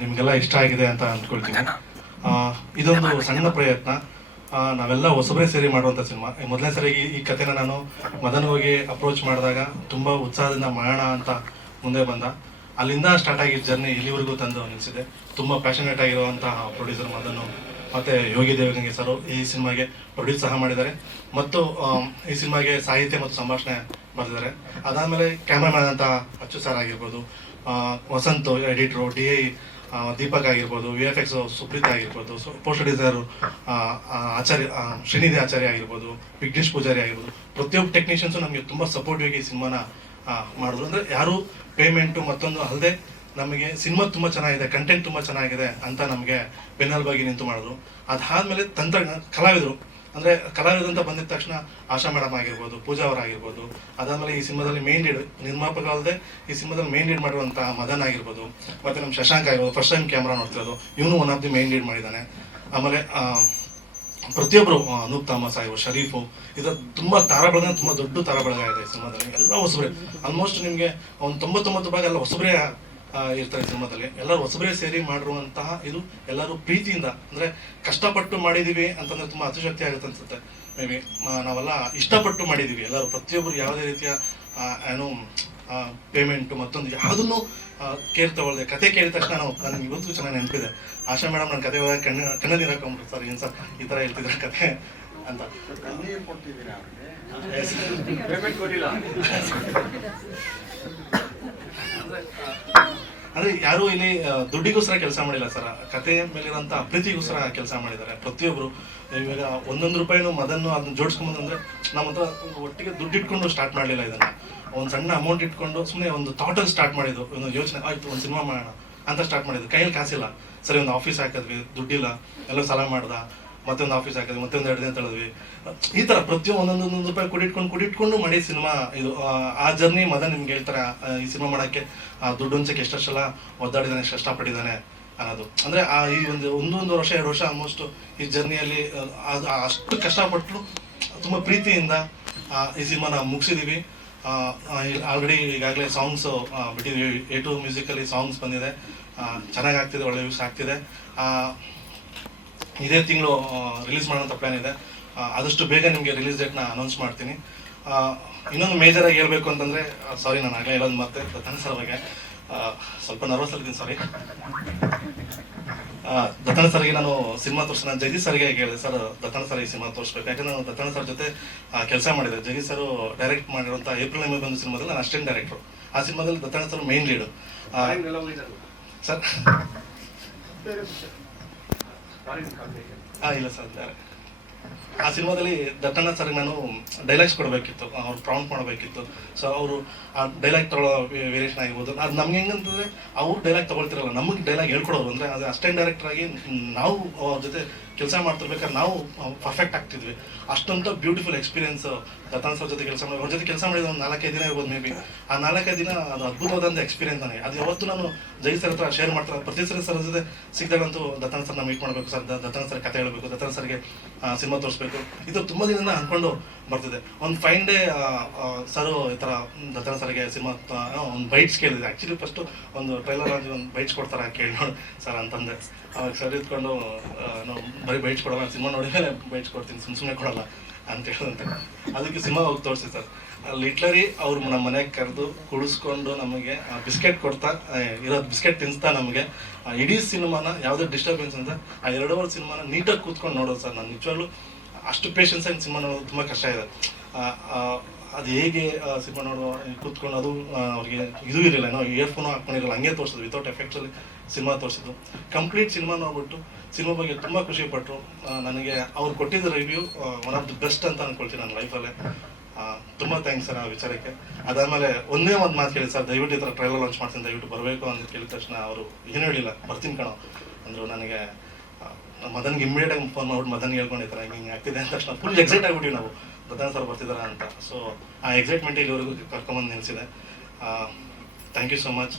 ನಿಮಗೆಲ್ಲ ಇಷ್ಟ ಆಗಿದೆ ಅಂತ ಅಂದ್ಕೊಳ್ತೀನಿ ಆ, ಇದೊಂದು ಸಣ್ಣ ಪ್ರಯತ್ನ. ನಾವೆಲ್ಲ ಹೊಸಬರೇ ಸೇರಿ ಮಾಡುವಂಥ ಸಿನಿಮಾ. ಮೊದಲನೇ ಸರಿ ಈ- ಕಥೆನ ನಾನು ಮದನ್ ಹೋಗಿ ಅಪ್ರೋಚ್ ಮಾಡಿದಾಗ ತುಂಬ ಉತ್ಸಾಹದಿಂದ ಮಾಡೋಣ ಅಂತ ಮುಂದೆ ಬಂದ. ಅಲ್ಲಿಂದ ಸ್ಟಾರ್ಟ್ ಆಗಿದ್ದ ಜರ್ನಿ ಇಲ್ಲಿವರೆಗೂ ತಂದು ನಿಲ್ಲಿಸಿದೆ ತುಂಬ ಪ್ಯಾಷನೇಟ್ ಆಗಿರುವಂತಹ ಪ್ರೊಡ್ಯೂಸರ್ ಮದನ್ ಮತ್ತೆ ಯೋಗಿ ದೇವಗಂಗೆ ಸರ್ ಈ ಸಿನಿಮಾಗೆ ಪ್ರೊಡ್ಯೂಸ್ ಸಹ ಮಾಡಿದ್ದಾರೆ. ಮತ್ತು ಈ ಸಿನಿಮಾಗೆ ಸಾಹಿತ್ಯ ಮತ್ತು ಸಂಭಾಷಣೆ ಬರೆದಿದ್ದಾರೆ ಅದಾದಮೇಲೆ ಕ್ಯಾಮ್ರಾಮ್ಯಾನ್ ಅಂತ ಅಚ್ಚು ಸರ್ ಆಗಿರ್ಬೋದು Vasanth editor D I Deepak ಆಗಿರ್ಬೋದು ವಿ ಎಫ್ ಎಕ್ಸ್ ಸುಪ್ರೀತ್ ಆಗಿರ್ಬೋದು ಪೋಸ್ಟ್ ಡಿಸೈನರು ಆಚಾರ್ಯ ಶ್ರೀನಿಧಿ ಆಚಾರ್ಯ ಆಗಿರ್ಬೋದು, ವಿಘ್ನೇಶ್ ಪೂಜಾರಿ ಆಗಿರ್ಬೋದು, ಪ್ರತಿಯೊಬ್ಬ ಟೆಕ್ನಿಷಿಯನ್ಸು ನಮಗೆ ತುಂಬ ಸಪೋರ್ಟಿವ್ ಈ ಸಿನಿಮಾನ ಮಾಡಿದ್ರು. ಅಂದರೆ ಯಾರು ಪೇಮೆಂಟು ಮತ್ತೊಂದು ಅಲ್ಲದೆ ನಮಗೆ ಸಿನಿಮಾ ತುಂಬ ಚೆನ್ನಾಗಿದೆ ಕಂಟೆಂಟ್ ತುಂಬ ಚೆನ್ನಾಗಿದೆ ಅಂತ ನಮಗೆ ಬೆನ್ನಲ್ಬಾಗಿ ನಿಂತು ಮಾಡಿದ್ರು. ಅದಾದಮೇಲೆ ತಂತ್ರಜ್ಞಾನ, ಕಲಾವಿದರು. ಅಂದರೆ ಕಲಾವಿದ ಅಂತ ಬಂದಿದ ತಕ್ಷಣ ಆಶಾ ಮೇಡಮ್ ಆಗಿರ್ಬೋದು, ಪೂಜಾ ಅವರ್ ಆಗಿರ್ಬೋದು, ಅದಾದಮೇಲೆ ಈ ಸಿನಿಮಾದಲ್ಲಿ ಮೇನ್ ಲೀಡ್ ನಿರ್ಮಾಪಕ ಅಲ್ಲದೆ ಈ ಸಿನಿಮಾದಲ್ಲಿ ಮೇನ್ ಲೀಡ್ ಮಾಡಿರುವಂತಹ ಮದನ್ ಆಗಿರ್ಬೋದು, ಮತ್ತೆ ನಮ್ಮ ಶಶಾಂಕ್ ಆಗಿರ್ಬೋದು ಫಸ್ಟ್ ಟೈಮ್ ಕ್ಯಾಮ್ರಾ ನೋಡ್ತಿರೋದು, ಇವನು one of the main lead ಮಾಡಿದ್ದಾನೆ. ಆಮೇಲೆ ಪ್ರತಿಯೊಬ್ಬರು ಅನೂಪ್ ತಾಮಸ್ ಆಗಿರ್ಬೋದು ಶರೀಫು, ಇದು ತುಂಬ ತಾರ ಬಳಗ ತುಂಬ ದೊಡ್ಡ ತಾರ ಬಳಗ ಇದೆ ಸಿನಿಮಾದಲ್ಲಿ. ಎಲ್ಲ ಹೊಸಬ್ರೆ. ಆಲ್ಮೋಸ್ಟ್ ನಿಮಗೆ ಒಂದು ತೊಂಬತ್ತೊಂಬತ್ತು ಭಾಗ ಎಲ್ಲ ಹೊಸಬ್ರೆ ಇರ್ತಾರೆ ಸಿನಿಮಾದಲ್ಲಿ. ಎಲ್ಲರೂ ಹೊಸಬರೇ ಸೇರಿ ಮಾಡಿರುವಂತಹ ಇದು ಎಲ್ಲರೂ ಪ್ರೀತಿಯಿಂದ ಅಂದರೆ ಕಷ್ಟಪಟ್ಟು ಮಾಡಿದ್ದೀವಿ ಅಂತಂದ್ರೆ ತುಂಬ ಅತಿಶಕ್ತಿ ಆಗುತ್ತೆ ಅನ್ಸುತ್ತೆ. ಮೇ ಬಿ ನಾವೆಲ್ಲ ಇಷ್ಟಪಟ್ಟು ಮಾಡಿದ್ದೀವಿ ಎಲ್ಲರೂ ಪ್ರತಿಯೊಬ್ಬರು ಯಾವುದೇ ರೀತಿಯ ಏನು ಪೇಮೆಂಟು ಮತ್ತೊಂದು ಯಾವುದನ್ನು ಕೇರ್ ತಗೊಳ್ದೆ ಕತೆ ಕೇಳಿದ ತಕ್ಷಣ ನಾವು ನನಗೆ ಇವತ್ತು ಚೆನ್ನಾಗಿ ನೆನಪಿದೆ. ಆಶಾ ಮೇಡಮ್ ನನ್ನ ಕತೆ ಹೋದಾಗ ಕಣ್ಣ ಕಣ್ಣಲ್ಲಿ ಹಾಕೊಂಡ್ಬಿಟ್ಟು ಸರ್ ಏನು ಸರ್ ಈ ಥರ ಹೇಳ್ತಿದ್ರೆ ಕತೆ? ಅಂತ. ಕೊಟ್ಟಿದ್ದೀರಾ ಅವ್ರಿಗೆ Yes. ಪೇಮೆಂಟ್ ಕೊಟ್ಟಿಲ್ಲ ಅಂದ್ರೆ ಯಾರು ಇಲ್ಲಿ ದುಡ್ಡಿಗೋಸ್ಕರ ಕೆಲಸ ಮಾಡಿಲ್ಲ ಸರ್. ಕತೆ ಮೇಲಿರೋಂಥ ಪ್ರೀತಿಗೋಸ್ಕರ ಕೆಲಸ ಮಾಡಿದ್ದಾರೆ. ಪ್ರತಿಯೊಬ್ಬರು ಇವಾಗ ಒಂದೊಂದು ರೂಪಾಯಿನೂ ಮದನ್ನು ಅದನ್ನ ಜೋಡಿಸ್ಕೊಂಬಂದ್ರೆ ನಮ್ಮ ಹತ್ರ ಒಟ್ಟಿಗೆ ದುಡ್ಡು ಇಟ್ಕೊಂಡು ಸ್ಟಾರ್ಟ್ ಮಾಡಲಿಲ್ಲ ಇದನ್ನ. ಒಂದು ಸಣ್ಣ ಅಮೌಂಟ್ ಇಟ್ಕೊಂಡು ಸುಮ್ಮನೆ ಒಂದು ಥಾಟಲ್ಲಿ ಸ್ಟಾರ್ಟ್ ಮಾಡಿದ್ದು. ಒಂದು ಯೋಚನೆ, ಆಯ್ತು, ಒಂದು ಸಿನಿಮಾ ಮಾಡೋಣ ಅಂತ ಸ್ಟಾರ್ಟ್ ಮಾಡಿದ್ದು. ಕೈಯಲ್ಲಿ ಕಾಸಿಲ್ಲ. ಸರಿ, ಒಂದು ಆಫೀಸ್ ಹಾಕಿದ್ವಿ, ದುಡ್ಡಿಲ್ಲ, ಎಲ್ಲ ಸಾಲ ಮಾಡ್ದ. ಮತ್ತೊಂದು ಆಫೀಸ್ ಹಾಕಿದ್ವಿ ಮತ್ತೊಂದು ಎರಡು ದಿನ ತಳೆದ್ವಿ. ಈ ತರ ಪ್ರತಿ ಒಂದೊಂದು ಒಂದೊಂದು ರೂಪಾಯಿ ಕುಡಿಟ್ಕೊಂಡು ಕುಡಿಟ್ಕೊಂಡು ಮಾಡಿ ಸಿನಿಮಾ ಇದು ಆ, ಜರ್ನಿ ಮದ ನಿಮ್ಗೆ ಹೇಳ್ತಾರೆ ಈ ಸಿನಿಮಾ ಮಾಡಕ್ಕೆ ಆ, ದುಡ್ಡು ಹಂಚಕ್ಕೆ ಎಷ್ಟೆಷ್ಟು ಸಲ ಒದ್ದಾಡಿದಾನೆ ಕಷ್ಟಪಟ್ಟಿದ್ದಾನೆ ಅನ್ನೋದು. ಅಂದ್ರೆ ಆ ಈ ಒಂದು ಒಂದೊಂದು ವರ್ಷ ಎರಡು ವರ್ಷ ಆಲ್ಮೋಸ್ಟ್ ಈ ಜರ್ನಿಯಲ್ಲಿ ಅಷ್ಟು ಕಷ್ಟಪಟ್ಟು ತುಂಬಾ ಪ್ರೀತಿಯಿಂದ ಈ ಸಿನಿಮಾನ ಮುಗಿಸಿದೀವಿ. ಆಲ್ರೆಡಿ ಈಗಾಗಲೇ ಸಾಂಗ್ಸ್ ಬಿಟ್ಟಿದ್ವಿ. ಎ ಟು ಮ್ಯೂಸಿಕಲ್ಲಿ ಸಾಂಗ್ಸ್ ಬಂದಿದೆ. ಚೆನ್ನಾಗಿ ಆಗ್ತಿದೆ ಒಳ್ಳೆ ವ್ಯೂಸ್ ಆಗ್ತಿದೆ. ಇದೇ ತಿಂಗಳು ರಿಲೀಸ್ ಮಾಡೋಂಥ ಪ್ಲ್ಯಾನ್ ಇದೆ. ಆದಷ್ಟು ಬೇಗ ನಿಮಗೆ ರಿಲೀಸ್ ಡೇಟ್ನ ಅನೌನ್ಸ್ ಮಾಡ್ತೀನಿ. ಇನ್ನೊಂದು ಮೇಜರಾಗಿ ಹೇಳಬೇಕು ಅಂತಂದರೆ ಸಾರಿ ನಾನು ಆಗಲೇ ಹೇಳೋದು ಮತ್ತೆ ದತ್ತನ ಸರ್ ಬಗ್ಗೆ. ಸ್ವಲ್ಪ ನರ್ವಸ್ ಆಗಿದ್ದೀನಿ ಸಾರಿ ದತ್ತನ ಸರ್ಗೆ ನಾನು ಸಿನಿಮಾ ತೋರಿಸ್ ನಾನು ಜಗದೀಶ್ ಸರ್ಗೆ ಹೇಳಿದೆ ಸರ್ ದತ್ತನ ಸರ್ ಈ ಸಿನಿಮಾ ತೋರಿಸ್ಬೇಕು. ಯಾಕಂದ್ರೆ ನಾನು ದತ್ತನ ಸರ್ ಜೊತೆ ಕೆಲಸ ಮಾಡಿದೆ. ಜಗದೀಶ್ ಸರ್ ಡೈರೆಕ್ಟ್ ಮಾಡಿರುವಂಥ ಏಪ್ರಿಲ್ ಮೇ ಬಂದ ಸಿನಿಮಾದಲ್ಲಿ ನಾನು ಅಸಿಸ್ಟೆಂಟ್ ಡೈರೆಕ್ಟರ್ ಆ ಸಿನಿಮಾದಲ್ಲಿ Dattanna sir main lead sir ಆ, ಇಲ್ಲ ಸರ್. ಆ ಸಿನಿಮಾದಲ್ಲಿ ದತ್ತಣ್ಣ ಸರ್ ನಾನು ಡೈಲಾಗ್ಸ್ ಕೊಡಬೇಕಿತ್ತು ಅವ್ರು ಪ್ರಾಂಪ್ಟ್ ಮಾಡಬೇಕಿತ್ತು. ಸೊ ಅವರು ಆ ಡೈಲಾಗ್ ತಗೊಳ್ಳೋ ವೇರಿಯೇಷನ್ ಆಗಿರ್ಬೋದು. ಅದು ನಮ್ಗೆ ಹೆಂಗಂತಂದ್ರೆ ಅವ್ರು ಡೈಲಾಗ್ ತಗೊಳ್ತಿರಲ್ಲ ನಮಗೆ ಡೈಲಾಗ್ ಹೇಳ್ಕೊಡೋರು. ಅಂದ್ರೆ ಅದು ಅಸ್ಟೆಂಟ್ ಡೈರೆಕ್ಟರ್ ಆಗಿ ನಾವು ಅವ್ರ ಜೊತೆ ಕೆಲಸ ಮಾಡ್ತಿರ್ಬೇಕಾದ್ರೆ ನಾವು ಪರ್ಫೆಕ್ಟ್ ಆಗ್ತಿದ್ವಿ. ಅಷ್ಟೊಂದು ಬ್ಯೂಟಿಫುಲ್ ಎಕ್ಸ್ಪೀರಿಯನ್ಸ್ ದತ್ತಾನ್ ಸರ್ ಜೊತೆ ಕೆಲಸ ಮಾಡಿ, ಅವ್ರ ಜೊತೆ ಕೆಲಸ ಮಾಡಿದ ಒಂದು ನಾಲ್ಕೈದು ದಿನ ಇರ್ಬೋದು ಮೇ ಬಿ ಆ ನಾಲ್ಕೈದು ದಿನ ಅದು ಅದ್ಭುತವಾದಂಥ ಎಕ್ಸ್ಪೀರಿಯನ್ಸ್ ನನಗೆ. ಅದು ಯಾವತ್ತೂ ನಾನು ಜೈ ಸರ್ ಹತ್ರ ಶೇರ್ ಮಾಡ್ತಾರೆ ಪ್ರತಿ ಸರಿ ಸರ್ ಜೊತೆ ಸಿಕ್ಕಿದಾಗಂತೂ ದತ್ತಾನ್ ಸರ್ನ ಮೀಟ್ ಮಾಡಬೇಕು ಸರ್ ದತ್ತನ ಸರ್ ಕತೆ ಹೇಳಬೇಕು ದತ್ತನ ಸರ್ಗೆ ಸಿನಿಮಾ ತೋರಿಸ್ಬೇಕು. ಇದು ತುಂಬ ದಿನದಿಂದ ಅಂದ್ಕೊಂಡು ಬರ್ತಿದೆ. ಒಂದು ಫೈನ್ ಡೇ ಸರ್ ಈ ಥರ ದತ್ತಾನ್ ಸರ್ಗೆ ಸಿನಿಮಾ ಒಂದು ಬೈಟ್ಸ್ ಕೇಳಿದೆ. ಆ್ಯಕ್ಚುಲಿ ಫಸ್ಟು ಒಂದು ಟ್ರೈಲರ್ ಆಗಿ ಒಂದು ಬೈಟ್ಸ್ ಕೊಡ್ತಾರೆ ಕೇಳಿ ನೋಡಿ ಸರ್ ಅಂತಂದೆ. ಅವಾಗ ಸರ್ ಇದ್ಕೊಂಡು ನಾವು ಬರೀ ಬೈಟ್ಸ್ ಕೊಡಲ್ಲ ಸಿನಿಮಾ ನೋಡಿದ್ರೆ ಬೈಟ್ಸ್ ಕೊಡ್ತೀನಿ ಸುಮ್ಮನೆ ಸುಮ್ಮನೆ ಕೊಡಲ್ಲ ಅಂತ ಹೇಳಿದಂತೆ ಅದಕ್ಕೆ ಸಿನಿಮಾ ಹೋಗಿ ತೋರಿಸಿ ಸರ್. ಅಲ್ಲಿ ಲಿಟ್ಲರಿ ಅವ್ರು ನಮ್ಮ ಮನೆಗೆ ಕರೆದು ಕುಡಿಸ್ಕೊಂಡು ನಮಗೆ ಬಿಸ್ಕೆಟ್ ಕೊಡ್ತಾ ಆ, ಇರೋದು ಬಿಸ್ಕೆಟ್ ತಿನ್ನಿಸ್ತಾ ನಮಗೆ ಆ, ಇಡೀ ಸಿನಿಮಾನ ಯಾವುದೇ ಡಿಸ್ಟರ್ಬೆನ್ಸ್ ಅಂತ ಆ ಎರಡೂವರೆ ಸಿನಿಮಾನ ನೀಟಾಗಿ ಕೂತ್ಕೊಂಡು ನೋಡೋದು ಸರ್. ನಾನು ನಿಜವಾಗ್ಲೂ ಅಷ್ಟು ಪೇಷನ್ಸ್ ಆಗಿ ಸಿನಿಮಾ ನೋಡೋದು ತುಂಬ ಕಷ್ಟ ಇದೆ. ಆ, ಆ, ಅದು ಹೇಗೆ ಸಿನಿಮಾ ಕೂತ್ಕೊಂಡು ಅದು ಅವ್ರಿಗೆ ಇದು ಇರಲಿಲ್ಲ. ಏನೋ ಇಯರ್ಫೋನು ಹಾಕೊಂಡಿರಲ್ಲ ಹಂಗೆ ತೋರಿಸಿದ್ರು. ವಿತೌಟ್ ಎಫೆಕ್ಟ್ಸಲ್ಲಿ ಸಿನಿಮಾ ತೋರಿಸಿದ್ರು. ಕಂಪ್ಲೀಟ್ ಸಿನಿಮಾ ನೋಡ್ಬಿಟ್ಟು ಸಿನಿಮಾ ಬಗ್ಗೆ ತುಂಬ ಖುಷಿ ಪಟ್ಟರು ನನಗೆ ಅವ್ರು ಕೊಟ್ಟಿದ್ದ review one of the best ಅಂತ ಅನ್ಕೊಳ್ತೀನಿ ನನ್ನ ಲೈಫಲ್ಲೇ ತುಂಬ ಥ್ಯಾಂಕ್ಸ್ ಸರ್ ಆ ವಿಚಾರಕ್ಕೆ. ಅದಾದಮೇಲೆ ಒಂದೇ ಒಂದು ಮಾತು ಕೇಳಿ ಸರ್, ದಯವಿಟ್ಟು ಈ ಥರ ಟ್ರೈಲರ್ ಲಾಂಚ್ ಮಾಡ್ತೀನಿ, ದಯವಿಟ್ಟು ಬರಬೇಕು ಅಂತ ಕೇಳಿದ ತಕ್ಷಣ ಅವರು ಏನು ಹೇಳಿಲ್ಲ. ಬರ್ತೀನಿ ಕಣೋ. ಅಂದರು ನನಗೆ ಮದನ್ಗೆ ಇಮಿಡಿಯೇಟ್ ಆಗಿ ಫೋನ್ ಮಾಡ್ಬಿಟ್ಟು ಮದನ್ಗೆ ಹೇಳ್ಕೊಂಡಿರ್ತಾರೆ ಹಿಂಗೆ ಹಿಂಗೆ ಆಗ್ತಿದೆ ಅಂದ ತಕ್ಷಣ ಫುಲ್ ಎಕ್ಸೈಟ್ ಆಗ್ಬಿಟ್ಟಿವಿ ನಾವು. ಮದನ್ ಸರ್ ಬರ್ತಿದ್ದಾರೆ ಅಂತ. ಸೊ ಆ ಎಕ್ಸೈಟ್ಮೆಂಟ್ ಇಲ್ಲಿವರೆಗೂ ಕರ್ಕೊಂಬಂದು ನಿಲ್ಲಿಸಿದೆ ಥ್ಯಾಂಕ್ ಯು ಸೊ ಮಚ್